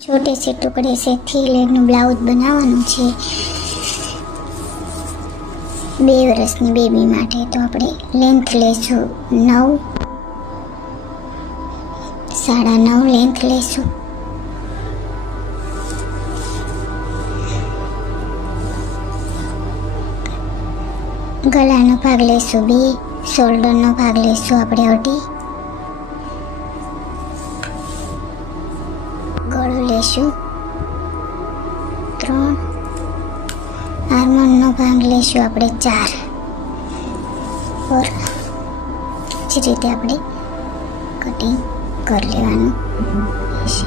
छोटे से टुकड़े से 3 लेयरનું બ્લાઉઝ બનાવવાનું છે 2 વર્ષની બેબી માટે। તો આપણે લેન્થ લેશું 9, 9.5 લેન્થ લેશું। ગળાનો ભાગ લેશું 2, શોલ્ડરનો ભાગ લેશું આપણે 2.5, ગળો લેશું 3, આર્મનો ભાગ લેશું આપણે 4 और જે રીતે આપણે કટિંગ કરી લેવાનું છે।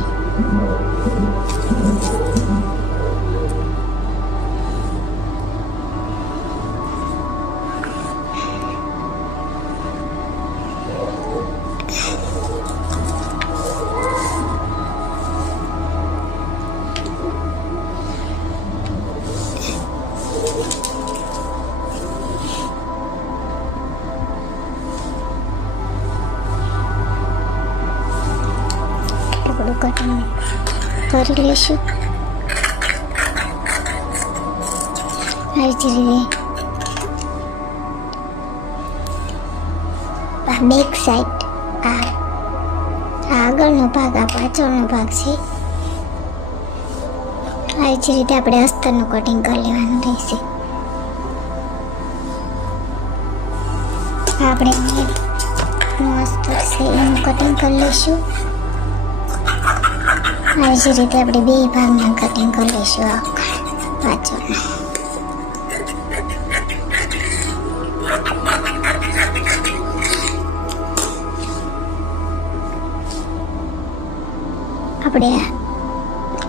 કટિંગ કરી લેશું આવી જ રીતે। આ બેક સાઈડ, આ આગળનો ભાગ, આ પાછળનો ભાગ છે। આવી જ રીતે આપણે અસ્તરનું કટિંગ કરી લેવાનું રહેશે। આપણે અસ્તર છે એનું કટિંગ કરી લઈશું। આવી જ રીતે આપણે 2 ભાગમાં કટિંગ કરી લઈશું પાછળના। આપણે આ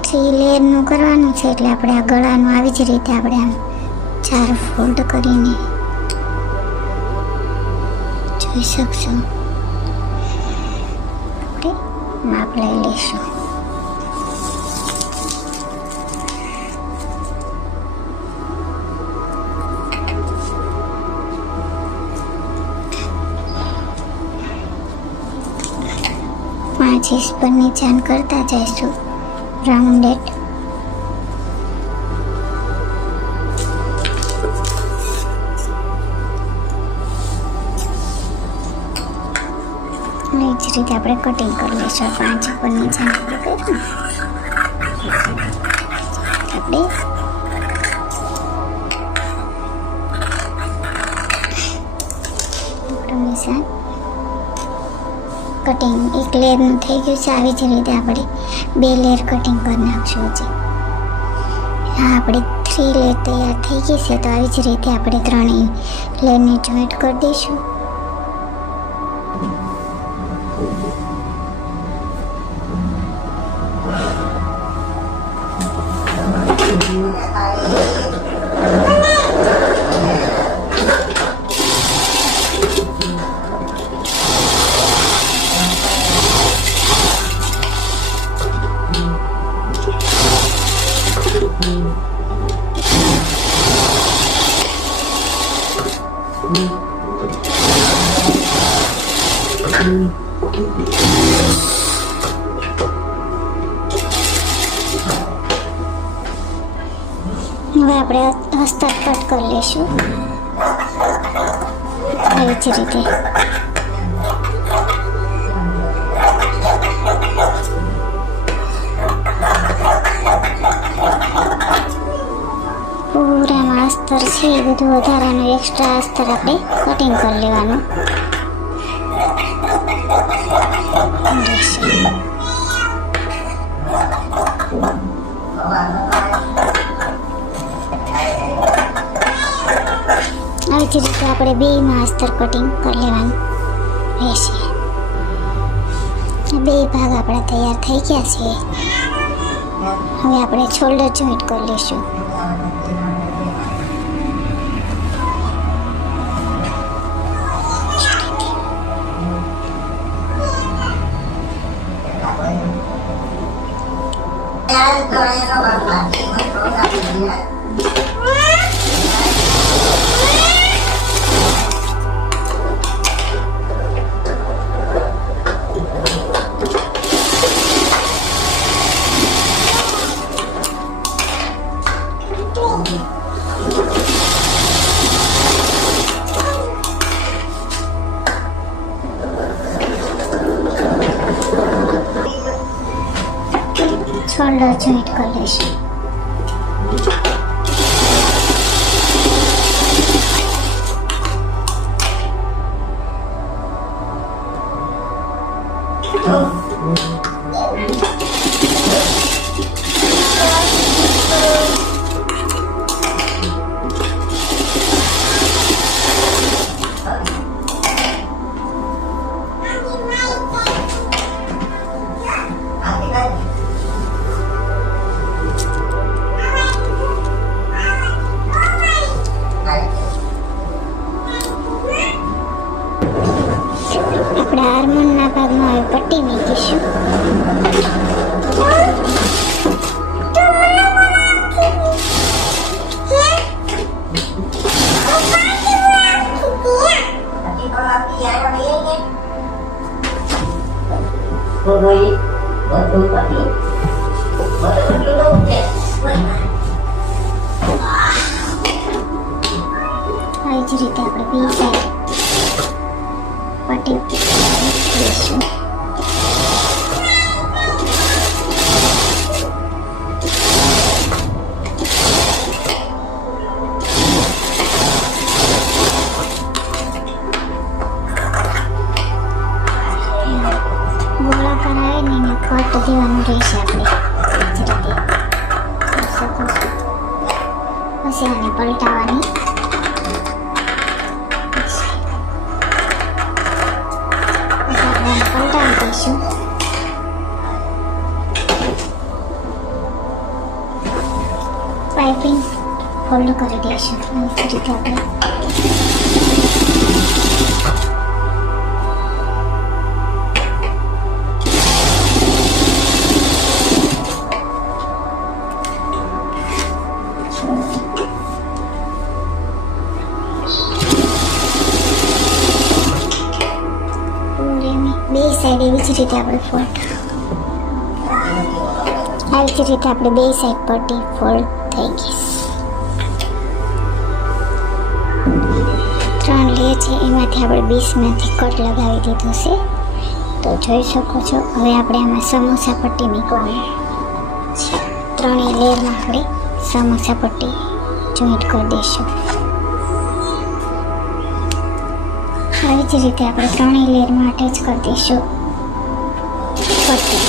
3 લેયરનું કરવાનું છે એટલે આપણે આ ગળાનું આવી જ રીતે આપણે આમ 4 ફોલ્ડ કરીને જોઈ શકશો। આપણે માપ લઈ લઈશું। इस पर निशान करता जाइसु राउंडेड। इस रीते આપણે કટિંગ કરી લેશું। 5 ઉપર નિશાન કર્યું આપણે નિશાન કટિંગ 1 લેયરનું થઈ ગયું છે। આવી જ રીતે આપણે 2 લેયર કટિંગ કરી નાખશું છે। હા આપણે 3 લેયર તૈયાર થઈ ગઈ છે। તો આવી જ રીતે આપણે 3 લેયરને જોઈન્ટ કરી દઈશું। હવે આપણે અસ્તર કટ કરી લઈશું આવી જ રીતે। પૂરામાં અસ્તર છે એ બધું વધારાનું એક્સ્ટ્રા અસ્તર આપણે કટિંગ કરી લેવાનું રહેશે। આવી જ રીતે આપણે 2માં અસ્તર કટિંગ કરી લેવાનું રહેશે। 2 ભાગ આપણા તૈયાર થઈ ગયા છે। હવે આપણે શોલ્ડર જોઈન્ટ કરી લઈશું। શોલ્ડર જોઈન્ટ કરી લઈશું. આપણે આર્મોનના ભાગમાં હવે પટ્ટી મૂકીશું. આવી જ રીતે આપણે બી સાઈડ પટ્ટી લઈશું. ગોળાકાર આવે ને એને કટ દેવાનું રહેશે આપણે આવી જ રીતે જોઈ શકો છો. પછી આને પલટાવવાની. પલટાવી દઈશું. પાઇપિંગ ફોલ્ડ કરી દઈશું. આવી રીતે આપણે બે સાઈડ એવી જ રીતે આપણે ફોલ્ડ આવી જ રીતે આપણે બે સાઈડ પટ્ટી ફોલ્ડ થઈ ગઈ. 3 લેયર છે એમાંથી આપણે 20માંથી કટ લગાવી દીધું છે. તો જોઈ શકો છો. હવે આપણે આમાં સમોસા પટ્ટી મૂકવાની. 3 લેયરમાં આપણે સમોસા પટ્ટી જોઈન્ટ કરી દઈશું. આવી જ રીતે આપણે 3 લેયરમાં અટેચ કરી દઈશું પટ્ટી.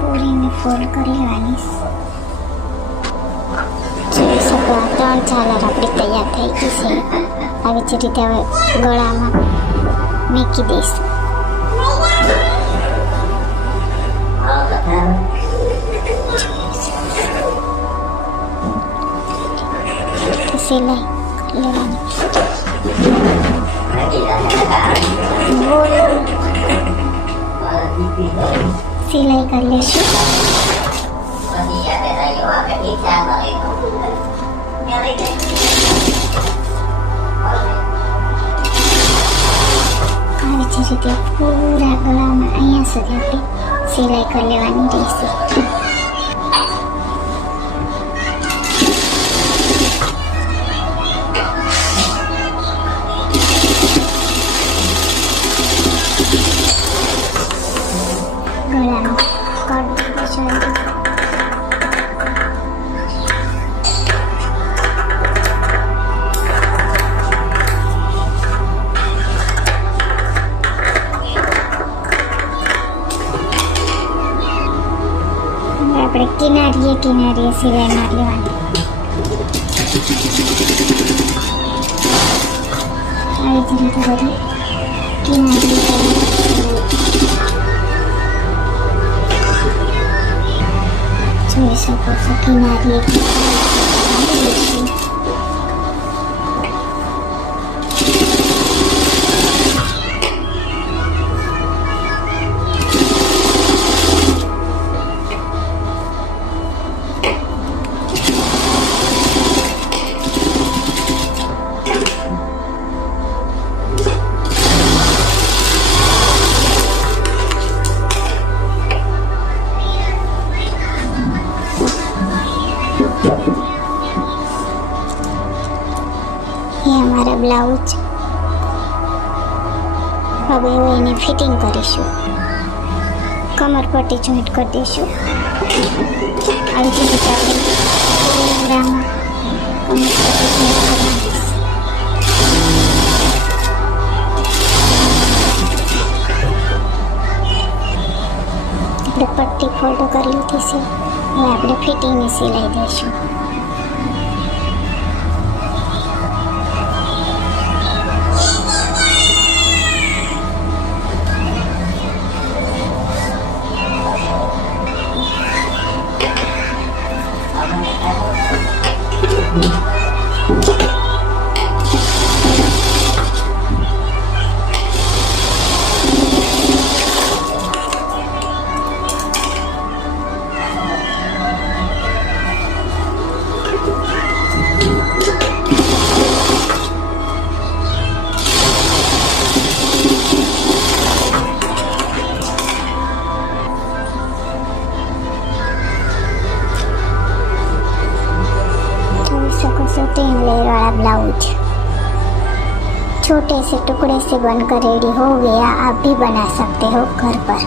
પૂરીને ફોલ્ડ કરી લેવાની. જોઈ શકો 3 ઝાલર આપણી તૈયાર થઈ ગઈ છે. આવી જ રીતે હવે ગળામાં મૂકી દઈશું. સિલાઈ લેવાની. સિલાઈ કરી લઈશું. આવી જ રીતે પૂરા ગળામાં અહીંયા સુધી આપણે સિલાઈ કરી લેવાની રહેશે. ગળામાં કટ દઈશું. આપણે કિનારીએ સિલાઈ મારી લેવાની. આવી જ રીતે બધી કિનારીએ જોઈ શકો છો. કિનારીએ બ્લાઉઝ. હવે એની ફિટિંગ કરીશું. કમર પટ્ટી જોઈન્ટ કરી દઈશું. આવી જ રીતે આપણે પૂરામાં કમર પટ્ટી જોઈન્ટ કરવાની. આપણે પટ્ટી ફોલ્ડ કરી લીધી છે. હવે આપણે ફિટિંગની સિલાઈ દઈશું. तीन लेयर वाला ब्लाउज छोटे से टुकड़े से बनकर रेडी हो गया. आप भी बना सकते हो घर पर.